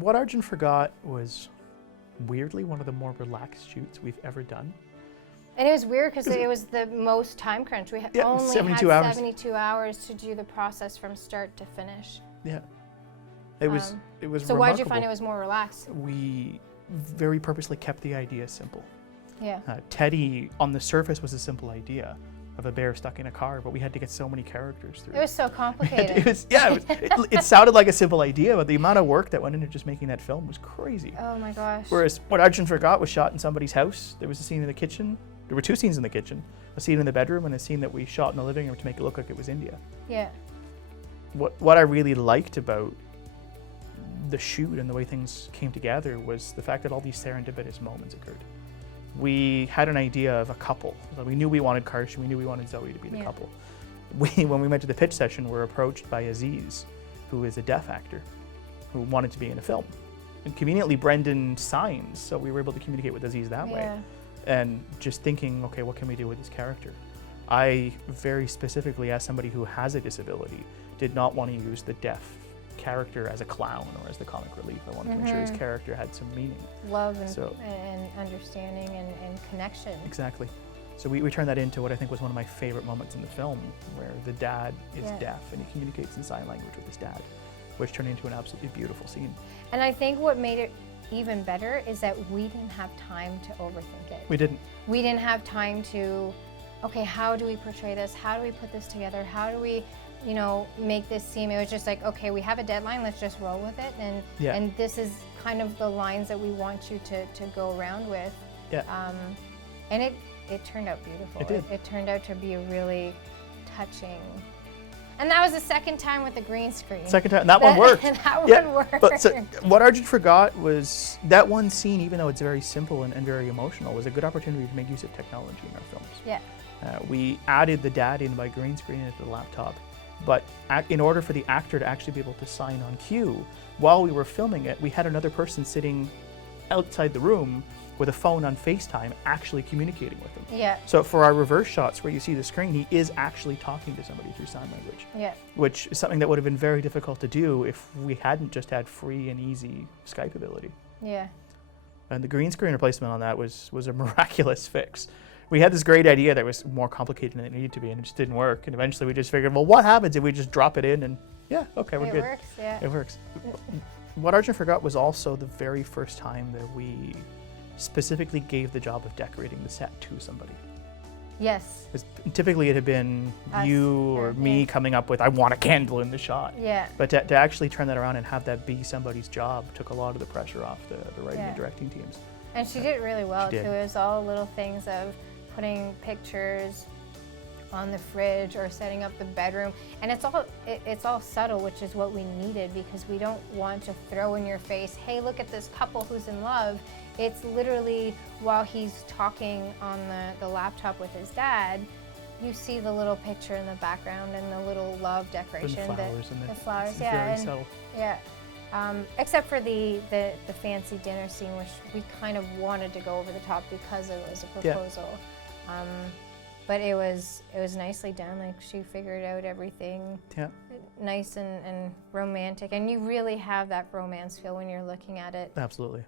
What Arjun Forgot was weirdly one of the more relaxed shoots we've ever done. And it was weird because it was the most time crunch. We only 72 had hours. 72 hours to do the process from start to finish. Yeah. It was So remarkable. why did you find it was more relaxed? We very purposely kept the idea simple. Yeah. Teddy, on the surface, was a simple idea of a bear stuck in a car, but we had to get so many characters through. It was so complicated. It sounded like a simple idea, but the amount of work that went into just making that film was crazy. Oh my gosh. Whereas What Arjun Forgot was shot in somebody's house. There was a scene in the kitchen. There were 2 scenes in the kitchen. A scene in the bedroom and a scene that we shot in the living room to make it look like it was India. Yeah. What I really liked about the shoot and the way things came together was the fact that all these serendipitous moments occurred. We had an idea of a couple. So we knew we wanted Karsh, we knew we wanted Zoe to be the couple. When we went to the pitch session, we were approached by Aziz, who is a deaf actor, who wanted to be in a film. And conveniently, Brendan signs, so we were able to communicate with Aziz that way. And just thinking, okay, what can we do with this character? I very specifically, as somebody who has a disability, did not want to use the deaf character as a clown or as the comic relief. I wanted to make sure his character had some meaning. Love and understanding and connection. Exactly. So we turned that into what I think was one of my favorite moments in the film, where the dad is deaf and he communicates in sign language with his dad, which turned into an absolutely beautiful scene. And I think what made it even better is that we didn't have time to overthink it. We didn't. We didn't have time to, okay, how do we portray this? How do we put this together? How do we, you know, make this seem? It was just like, okay, we have a deadline, let's just roll with it. And this is kind of the lines that we want you to go around with. Yeah. And it turned out beautiful. It did. It turned out to be a really touching. And that was the second time with the green screen. Second time, and that one worked. That one worked. But so, what Arjun Forgot was that one scene, even though it's very simple and very emotional, was a good opportunity to make use of technology in our films. Yeah. We added the dad in by green screen into the laptop, but in order for the actor to actually be able to sign on cue, while we were filming it, we had another person sitting outside the room with a phone on FaceTime actually communicating with them. Yeah. So for our reverse shots where you see the screen, he is actually talking to somebody through sign language. Yeah. Which is something that would have been very difficult to do if we hadn't just had free and easy Skype ability. Yeah. And the green screen replacement on that was a miraculous fix. We had this great idea that was more complicated than it needed to be, and it just didn't work. And eventually we just figured, well, what happens if we just drop it in and yeah, okay, we're good. It works, yeah. It works. What Arjun Forgot was also the very first time that we specifically gave the job of decorating the set to somebody. Yes. Typically it had been Us, you or me coming up with, I want a candle in the shot. Yeah. But to actually turn that around and have that be somebody's job took a lot of the pressure off the writing and directing teams. And she did it really well too. did. It was all little things of putting pictures on the fridge or setting up the bedroom, and it's all subtle, which is what we needed, because we don't want to throw in your face, hey, look at this couple who's in love. It's literally while he's talking on the laptop with his dad, you see the little picture in the background and the little love decoration. And the flowers. The flowers, it's yeah. Very subtle. Yeah. Except for the fancy dinner scene, which we kind of wanted to go over the top because it was a proposal. Yeah. But it was nicely done. Like, she figured out everything nice and romantic. And you really have that romance feel when you're looking at it. Absolutely.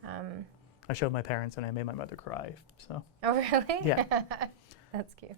I showed my parents and I made my mother cry. So. Oh, really? Yeah. That's cute.